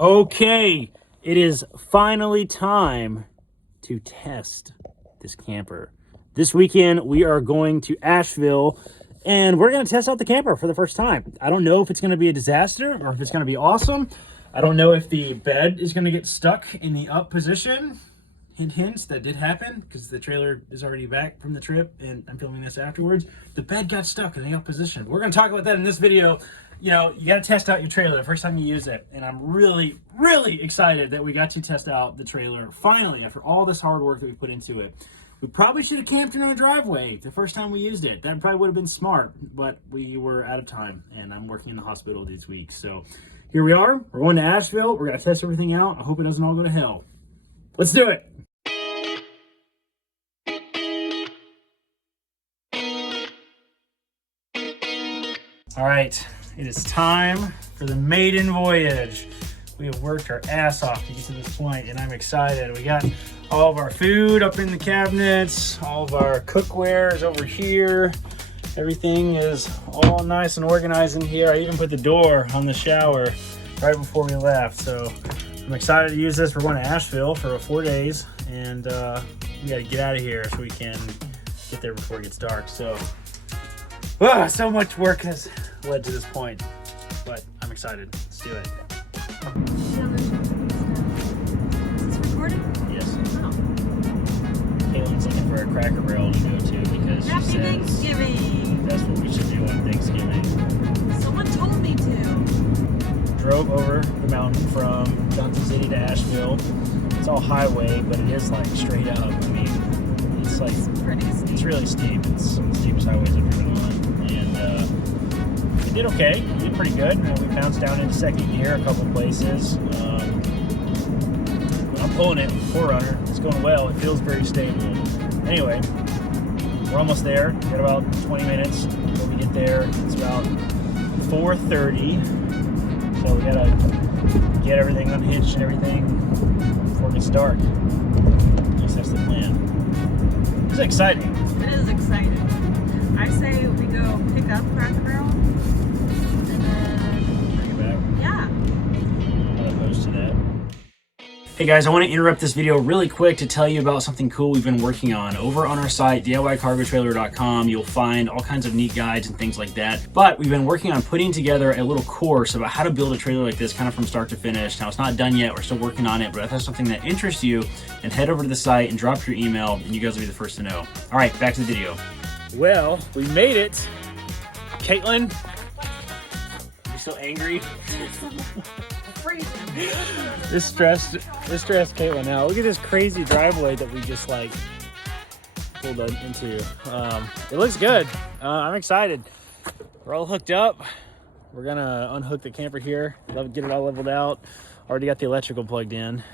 Okay, it is finally time to test this camper. This weekend, we are going to Asheville, and we're going to test out the camper for the first time. I don't know if it's going to be a disaster or if it's going to be awesome. I don't know if the bed is going to get stuck in the up position. Hint, hints, that did happen because the trailer is already back from the trip, and I'm filming this afterwards. The bed got stuck in the up position. We're going to talk about that in this video. You know, you got to test out your trailer the first time you use it, and I'm really excited that we got to test out the trailer finally after all this hard work that we put into it. We probably should have camped in our driveway the first time we used it. That probably would have been smart, but we were out of time, and I'm working in the hospital these weeks. So here we are. We're going to Asheville. We're going to test everything out. I hope it doesn't all go to hell. Let's do it. All right, it is time for the maiden voyage. We have worked our ass off to get to this point, and I'm excited. We got all of our food up in the cabinets, all of our cookware is over here. Everything is all nice and organized in here. I even put the door on the shower right before we left. So I'm excited to use this. We're going to Asheville for 4 days, and we got to get out of here so we can get there before it gets dark. So so much work has led to this point, but I'm excited. Let's do it. Is this recording? Yes. Oh. Caitlin's looking for a Cracker Barrel to go to because she Happy says Thanksgiving! that's what we should do on Thanksgiving. Someone told me to. Drove over the mountain from Johnson City to Asheville. It's all highway, but it is like straight up. I mean, it's like Pretty steep. it's really steep. It's some of the steepest highways I've driven on, and we did okay. We did pretty good. We bounced down into second gear a couple places. I'm pulling it with 4Runner. It's going well. It feels very stable. Anyway, we're almost there. We got about 20 minutes before we get there. It's about 4:30, so we gotta get everything unhitched and everything before it gets dark. At least that's the plan. It's exciting. It is exciting. I say we go pick up Cracker Barrel and then Bring it back. yeah. I'm not opposed to that. Hey guys, I want to interrupt this video really quick to tell you about something cool we've been working on. Over on our site, DIYcargotrailer.com, you'll find all kinds of neat guides and things like that. But we've been working on putting together a little course about how to build a trailer like this kind of from start to finish. Now, it's not done yet. We're still working on it, but if that's something that interests you, then head over to the site and drop your email, and you guys will be the first to know. All right, back to the video. Well, we made it. Caitlin, you still angry? This stressed Caitlin out. Look at this crazy driveway that we just like pulled into. It looks good. I'm excited. We're all hooked up. We're gonna unhook the camper here, get it all leveled out. Already got the electrical plugged in,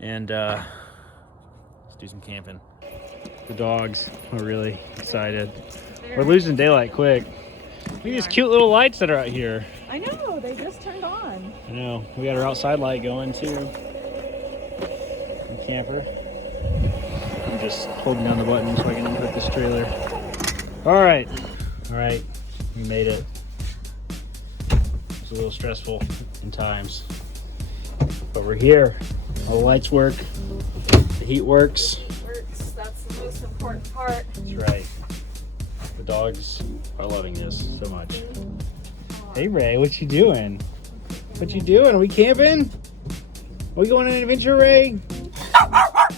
and let's do some camping. The dogs are really excited. We're losing daylight quick. Look at these cute little lights that are out here. I know, they just turned on. I know. We got our outside light going too. The camper. I'm just holding down the button so I can unhook this trailer. All right. We made it. It's a little stressful in times, but we're here. All the lights work. The heat works. That's the most important part. That's right. The dogs are loving this so much. Hey Ray, what you doing? What you doing? Are we camping? Are we going on an adventure, Ray?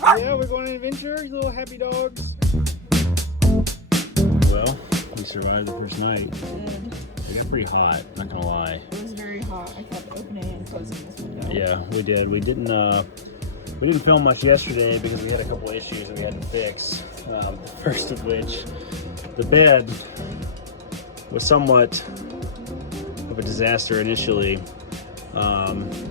Yeah, we're going on an adventure, you little happy dogs. Well, we survived the first night. It got pretty hot, not gonna lie. It was very hot. I kept opening and closing this window. Yeah, we did. We didn't film much yesterday because we had a couple issues that we had to fix. First of which, the bed was somewhat of a disaster initially.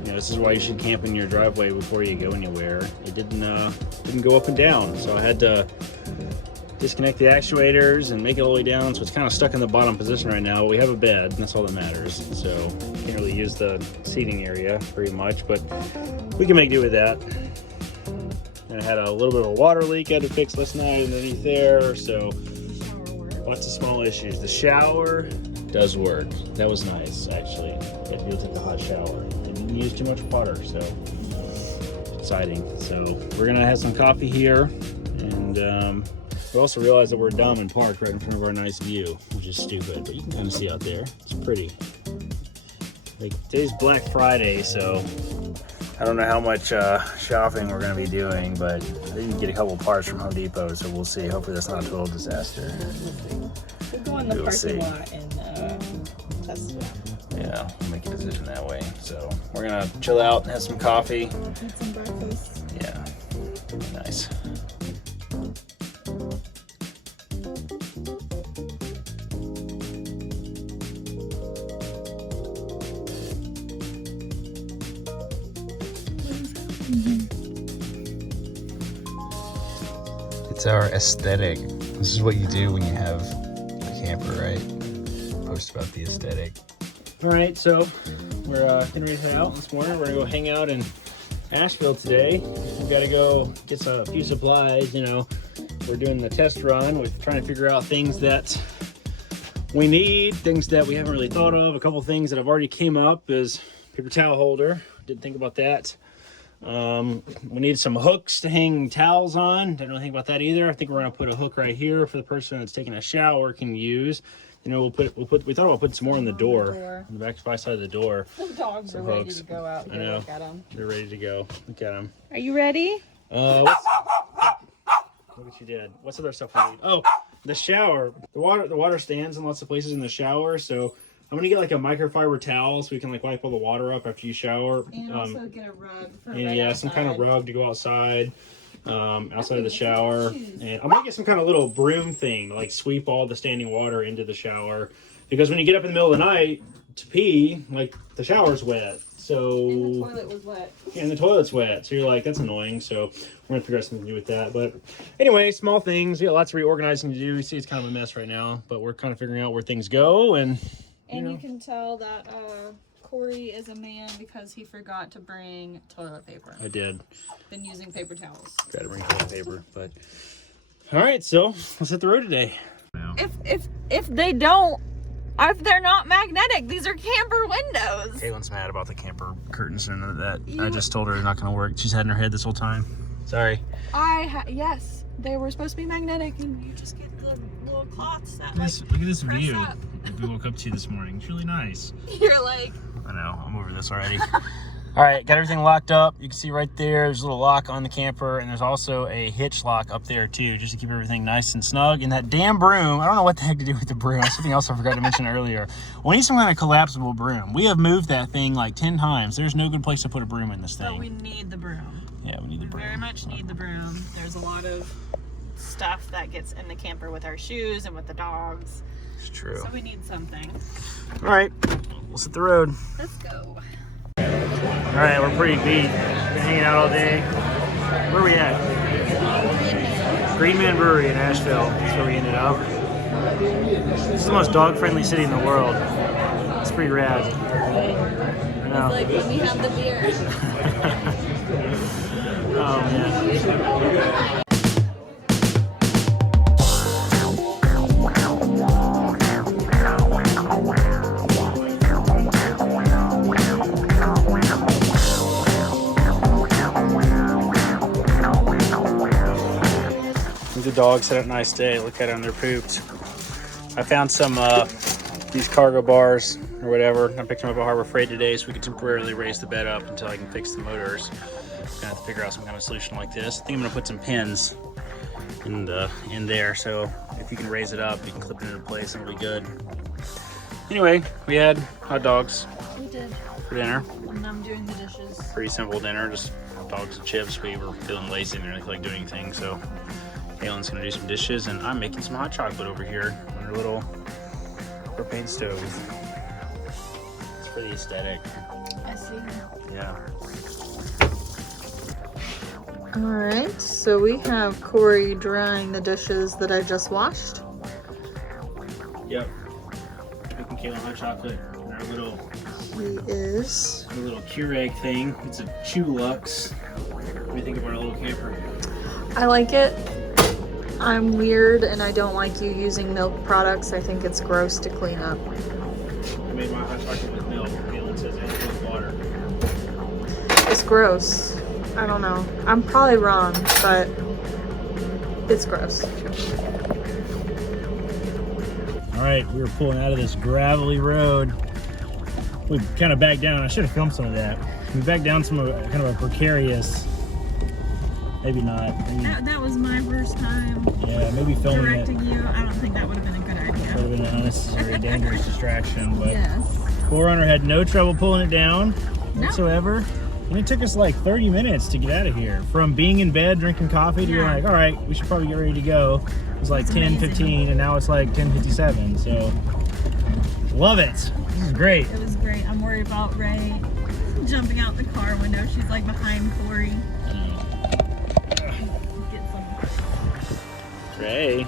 This is why you should camp in your driveway before you go anywhere. It didn't go up and down, so I had to disconnect the actuators and make it all the way down, so it's kind of stuck in the bottom position right now. We have a bed, and that's all that matters. So can't really use the seating area very much, but we can make do with that. And I had a little bit of a water leak I had to fix last night underneath there, so lots of small issues. The shower does work. That was nice, actually. Had to go take a hot shower. Didn't didn't use too much water, so exciting. So we're gonna have some coffee here, and we also realized that we're dumb and parked right in front of our nice view, which is stupid, but you can kind of see out there. It's pretty. Like, today's Black Friday, so I don't know how much shopping we're gonna be doing, but I think you can get a couple parts from Home Depot, so we'll see. Hopefully that's not a total disaster. We'll go in the parking lot and test it. Yeah, we'll make a decision that way. So we're gonna chill out and have some coffee. Eat some breakfast. Yeah, nice. It's our aesthetic. This is what you do when you have a camper, right? Post about the aesthetic. All right, so we're getting ready to head out this morning. We're gonna go hang out in Asheville today. We've got to go get a few supplies. You know, we're doing the test run with trying to figure out things that we need, things that we haven't really thought of. A couple things that have already came up is paper towel holder. Didn't think about that. We need some hooks to hang towels on. Didn't really think about that either. I think we're gonna put a hook right here for the person that's taking a shower can use. You know, we thought about putting some more in the door, on the back side of the door. The dogs are ready to go out. I know. Look at them. They're ready to go. Look at them. Are you ready? Look what you did. What's other stuff we need? Oh, the shower. The water stands in lots of places in the shower, so I'm gonna get like a microfiber towel so we can like wipe all the water up after you shower. And also get a rug for some kind of rug to go outside, outside of the shower. And I'm gonna get some kind of little broom thing to like sweep all the standing water into the shower, because when you get up in the middle of the night to pee, like the shower's wet. So and the toilet was wet. Yeah, and the toilet's wet. So you're like, that's annoying. So we're gonna figure out something to do with that. But anyway, small things. We got lots of reorganizing to do. You see, it's kind of a mess right now, but we're kind of figuring out where things go. And you can tell that Corey is a man because he forgot to bring toilet paper. I did. Been using paper towels. Got to bring toilet paper, but all right. So let's hit the road today. If they don't, if they're not magnetic, these are camper windows. Caitlin's mad about the camper curtains and that. I just told her it's not going to work. She's had in her head this whole time. Sorry. Yes, they were supposed to be magnetic, and you just get the little cloths that look at this press view up. that we woke up to this morning. It's really nice. You're like, I know, I'm over this already. All right, got everything locked up. You can see right there, there's a little lock on the camper, and there's also a hitch lock up there too, just to keep everything nice and snug. And that damn broom, I don't know what the heck to do with the broom. That's something else I forgot to mention earlier. We need some kind of collapsible broom. We have moved that thing like 10 times. There's no good place to put a broom in this thing. but we need the broom. Yeah, we need the broom. Very much need the broom. There's a lot of stuff that gets in the camper with our shoes and with the dogs. It's true. So we need something. All right, let's hit the road. Let's go. All right, we're pretty beat. Been hanging out all day. Where are we at? Green Man Brewery in Asheville. That's where we ended up. This is the most dog-friendly city in the world. It's pretty rad. I know. It's like when we have the beer. Oh man. The dogs had a nice day. Look at them, they're pooped. I found some these cargo bars or whatever. I picked them up at Harbor Freight today so we can temporarily raise the bed up until I can fix the motors. Gonna have to figure out some kind of solution like this. I think I'm gonna put some pins in there, so if you can raise it up, you can clip it into place and it'll be good. Anyway, we had hot dogs. We did. For dinner. And I'm doing the dishes. Pretty simple dinner, just dogs and chips. We were feeling lazy and didn't really like doing anything, so Caitlin's gonna do some dishes, and I'm making some hot chocolate over here on her little propane stove. It's pretty aesthetic. I see. Yeah. All right, so we have Corey drying the dishes that I just washed. Yep. Making Caitlin hot chocolate in our little Keurig thing. It's a Chulux. What do you think of our little camper? I like it. I'm weird and I don't like you using milk products. I think it's gross to clean up. I made my hot chocolate with milk. Caitlin says it with water. gross. I don't know. I'm probably wrong, but it's gross. All right, we were pulling out of this gravelly road. We kind of backed down. I should have filmed some of that. We backed down some of kind of a precarious, maybe not. Maybe, that was my first time. Yeah, maybe filming directing it. You. I don't think that would have been a good idea. Would have been an unnecessary, dangerous distraction. But yes. 4Runner had no trouble pulling it down whatsoever. No. And it took us like 30 minutes to get out of here. From being in bed drinking coffee to being like, all right, we should probably get ready to go. It was like 10:15, and now it's like 10:57. So love it. This is great. It was great. I'm worried about Ray jumping out the car window. She's like behind Corey. Get some. Ray,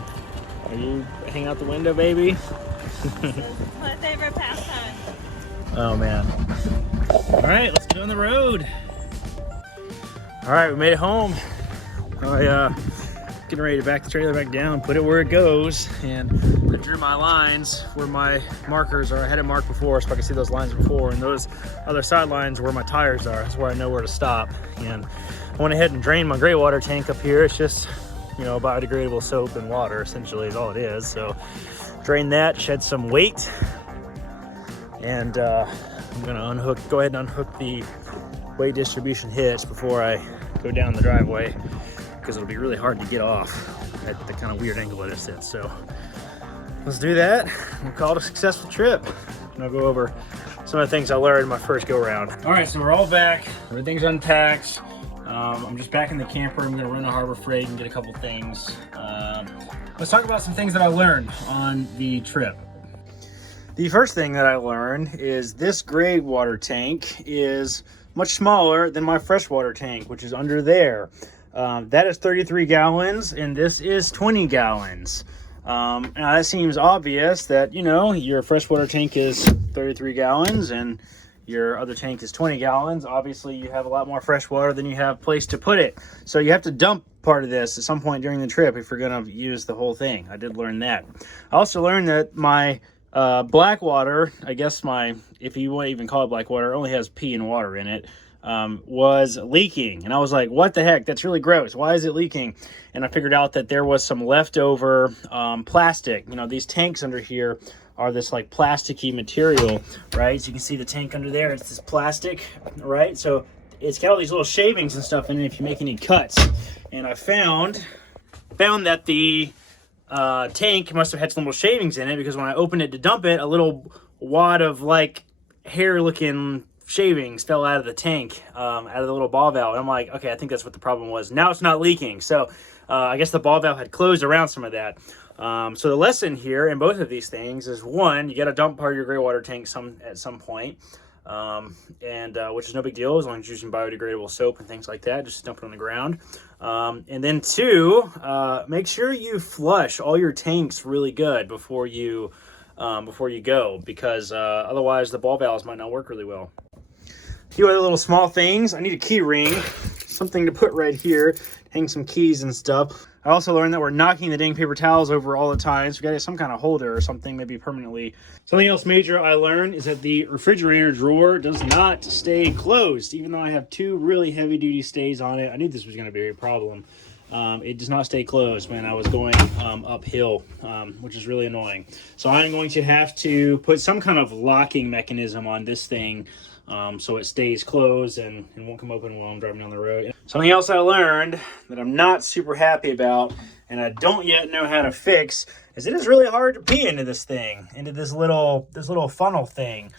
are you hanging out the window, baby? This is my favorite pastime. Oh man. All right, let's get on the road. All right, we made it home. Getting ready to back the trailer back down, put it where it goes, and I drew my lines where my markers are. I had it marked before so I could see those lines before, and those other side lines where my tires are. That's where I know where to stop. And I went ahead and drained my gray water tank up here. It's just, you know, biodegradable soap and water essentially is all it is. So drain that, shed some weight, and I'm gonna go ahead and unhook the weight distribution hitch before I go down the driveway, because it'll be really hard to get off at the kind of weird angle it is at. So let's do that. We'll call it a successful trip. And I'll go over some of the things I learned my first go around. All right, so we're all back. Everything's unpacked. I'm just back in the camper. I'm gonna run to Harbor Freight and get a couple things. Let's talk about some things that I learned on the trip. The first thing that I learned is this gray water tank is much smaller than my freshwater tank, which is under there. That is 33 gallons and this is 20 gallons. Now that seems obvious that, you know, your freshwater tank is 33 gallons and your other tank is 20 gallons. Obviously you have a lot more fresh water than you have place to put it. So you have to dump part of this at some point during the trip if you're gonna use the whole thing. I did learn that. I also learned that my black water, I guess if you want to even call it black water, it only has pee and water in it, was leaking. And I was like, what the heck? That's really gross. Why is it leaking? And I figured out that there was some leftover plastic. You know, these tanks under here are this like plasticky material, right? So you can see the tank under there, it's this plastic, right? So it's got all these little shavings and stuff in it if you make any cuts. And I found that the tank must have had some little shavings in it, because when I opened it to dump it, a little wad of like hair looking shavings fell out of the tank, out of the little ball valve. And I'm like, okay, I think that's what the problem was. Now it's not leaking. So I guess the ball valve had closed around some of that. So the lesson here in both of these things is, one, you got to dump part of your gray water tank at some point. Which is no big deal as long as you're using biodegradable soap and things like that. Just dump it on the ground. And then two, make sure you flush all your tanks really good before you go, because otherwise the ball valves might not work really well. A few other little small things. I need a key ring, something to put right here, hang some keys and stuff. I also learned that we're knocking the dang paper towels over all the time, so we got to get some kind of holder or something, maybe permanently. Something else major I learned is that the refrigerator drawer does not stay closed, even though I have two really heavy-duty stays on it. I knew this was going to be a problem. It does not stay closed when I was going uphill, which is really annoying. So I'm going to have to put some kind of locking mechanism on this thing, so it stays closed and won't come open while I'm driving down the road. Something else I learned that I'm not super happy about, and I don't yet know how to fix, is it is really hard to pee into this thing, into this little funnel thing.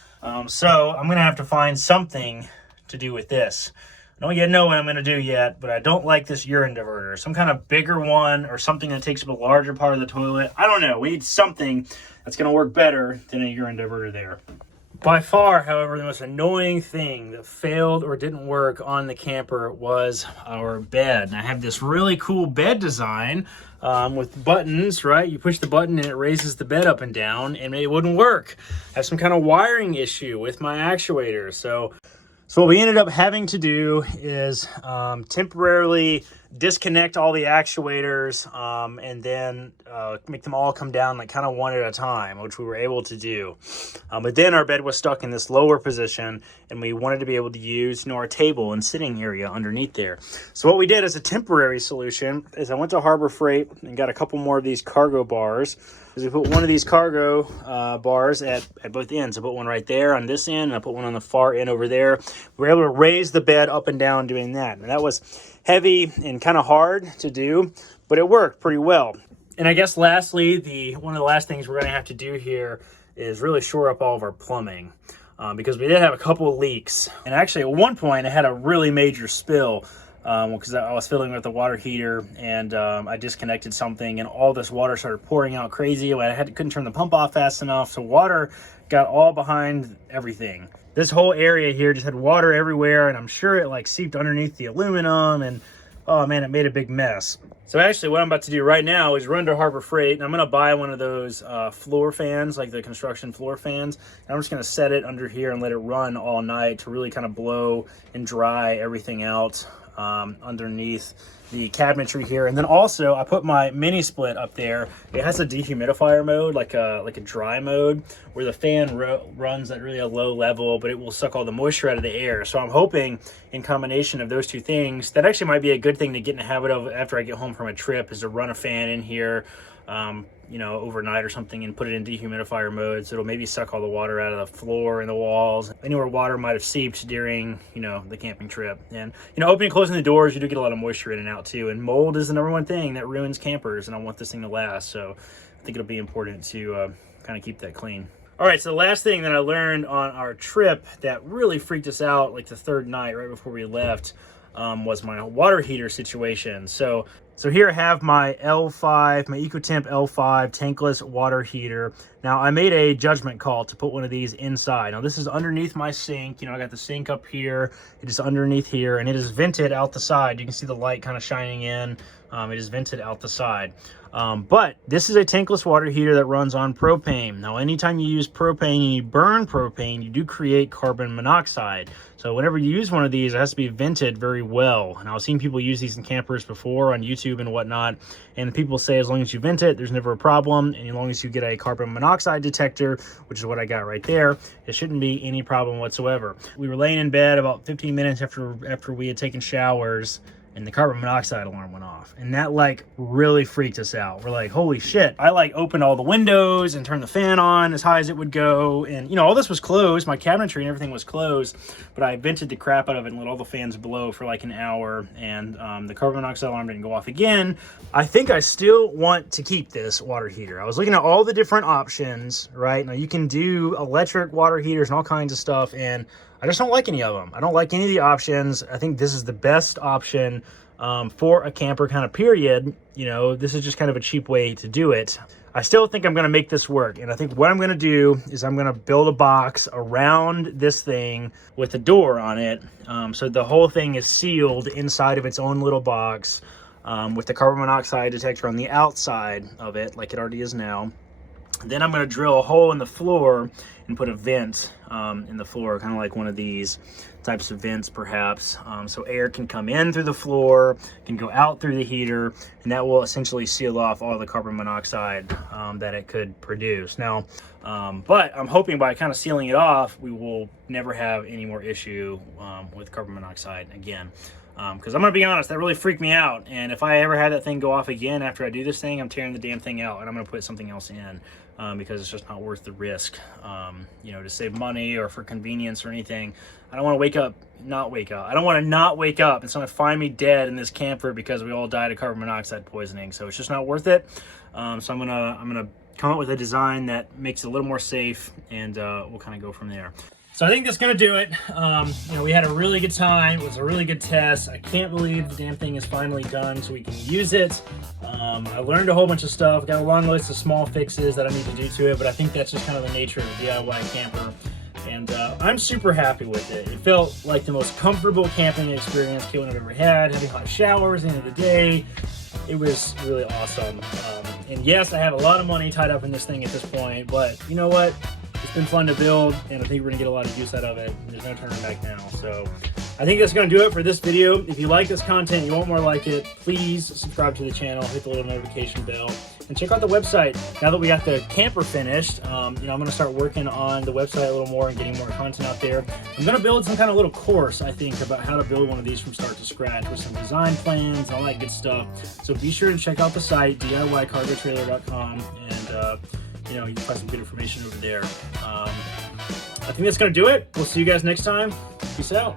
So I'm gonna have to find something to do with this. I don't yet know what I'm gonna do yet, but I don't like this urine diverter. Some kind of bigger one or something that takes up a larger part of the toilet. I don't know. We need something that's gonna work better than a urine diverter there. By far, however, the most annoying thing that failed or didn't work on the camper was our bed. And I have this really cool bed design with buttons, right? You push the button and it raises the bed up and down, and it wouldn't work. I have some kind of wiring issue with my actuator. So what we ended up having to do is temporarily disconnect all the actuators, and then make them all come down like kind of one at a time, which we were able to do. But then our bed was stuck in this lower position, and we wanted to be able to use, our table and sitting area underneath there. So what we did as a temporary solution is I went to Harbor Freight and got a couple more of these cargo bars. Is we put one of these cargo bars at both ends. I put one right there on this end, and I put one on the far end over there. We were able to raise the bed up and down doing that. And that was heavy and kind of hard to do, but it worked pretty well. And I guess lastly, one of the last things we're going to have to do here is really shore up all of our plumbing, because we did have a couple of leaks. And actually at one point I had a really major spill because I was filling with the water heater, and I disconnected something, and all this water started pouring out crazy. Couldn't turn the pump off fast enough, so water got all behind everything. This whole area here just had water everywhere, and I'm sure it like seeped underneath the aluminum, and oh man, it made a big mess. So actually what I'm about to do right now is run to Harbor Freight, and I'm going to buy one of those floor fans, like the construction floor fans. And I'm just going to set it under here and let it run all night to really kind of blow and dry everything out underneath the cabinetry here. And then also I put my mini split up there. It has a dehumidifier mode, like a dry mode, where the fan runs at really a low level, but it will suck all the moisture out of the air. So I'm hoping in combination of those two things, that actually might be a good thing to get in the habit of after I get home from a trip, is to run a fan in here overnight or something, and put it in dehumidifier mode, so it'll maybe suck all the water out of the floor and the walls, anywhere water might have seeped during the camping trip. And opening and closing the doors, you do get a lot of moisture in and out too, and mold is the number one thing that ruins campers, and I want this thing to last, so I think it'll be important to kind of keep that clean. All right, so the last thing that I learned on our trip that really freaked us out, like the third night right before we left, was my water heater situation. So here I have my L5, my EcoTemp L5 tankless water heater. Now I made a judgment call to put one of these inside. Now this is underneath my sink. I got the sink up here. It is underneath here, and it is vented out the side. You can see the light kind of shining in. It is vented out the side. But this is a tankless water heater that runs on propane. Now, anytime you use propane and you burn propane, you do create carbon monoxide. So whenever you use one of these, it has to be vented very well. And I've seen people use these in campers before on YouTube and whatnot. And people say as long as you vent it, there's never a problem. And as long as you get a carbon monoxide detector, which is what I got right there, it shouldn't be any problem whatsoever. We were laying in bed about 15 minutes after we had taken showers, and the carbon monoxide alarm went off, and that like really freaked us out. We're like, holy shit. I like opened all the windows and turned the fan on as high as it would go, and all this was closed, my cabinetry and everything was closed, but I vented the crap out of it and let all the fans blow for like an hour, and the carbon monoxide alarm didn't go off again. I think I still want to keep this water heater. I was looking at all the different options, right? Now you can do electric water heaters and all kinds of stuff, and I just don't like any of them. I don't like any of the options. I think this is the best option for a camper kind of period. This is just kind of a cheap way to do it. I still think I'm going to make this work. And I think what I'm going to do is I'm going to build a box around this thing with a door on it. So the whole thing is sealed inside of its own little box with the carbon monoxide detector on the outside of it, like it already is now. Then I'm going to drill a hole in the floor and put a vent in the floor, kind of like one of these types of vents perhaps, so air can come in through the floor, can go out through the heater, and that will essentially seal off all the carbon monoxide that it could produce. Now, but I'm hoping by kind of sealing it off, we will never have any more issue with carbon monoxide again. Because I'm going to be honest, that really freaked me out. And if I ever had that thing go off again after I do this thing, I'm tearing the damn thing out and I'm going to put something else in because it's just not worth the risk, to save money or for convenience or anything. I don't want to not wake up. I don't want to not wake up and someone find me dead in this camper because we all died of carbon monoxide poisoning. So it's just not worth it. So I'm gonna come up with a design that makes it a little more safe, and we'll kind of go from there. So I think that's going to do it. We had a really good time. It was a really good test. I can't believe the damn thing is finally done so we can use it. I learned a whole bunch of stuff. Got a long list of small fixes that I need to do to it, but I think that's just kind of the nature of a DIY camper. And I'm super happy with it. It felt like the most comfortable camping experience Caitlin I've ever had. Having hot showers at the end of the day. It was really awesome. And yes, I have a lot of money tied up in this thing at this point, but you know what? It's been fun to build, and I think we're gonna get a lot of use out of it. There's no turning back now. So I think that's going to do it for this video. If you like this content, you want more like it, please subscribe to the channel, hit the little notification bell, and check out the website. Now that we got the camper finished, you know, I'm going to start working on the website a little more and getting more content out there. I'm going to build some kind of little course, I think, about how to build one of these from start to scratch with some design plans and all that good stuff. So be sure to check out the site, DIYcargotrailer.com, and you know, you can find some good information over there. I think that's going to do it. We'll see you guys next time. Peace out.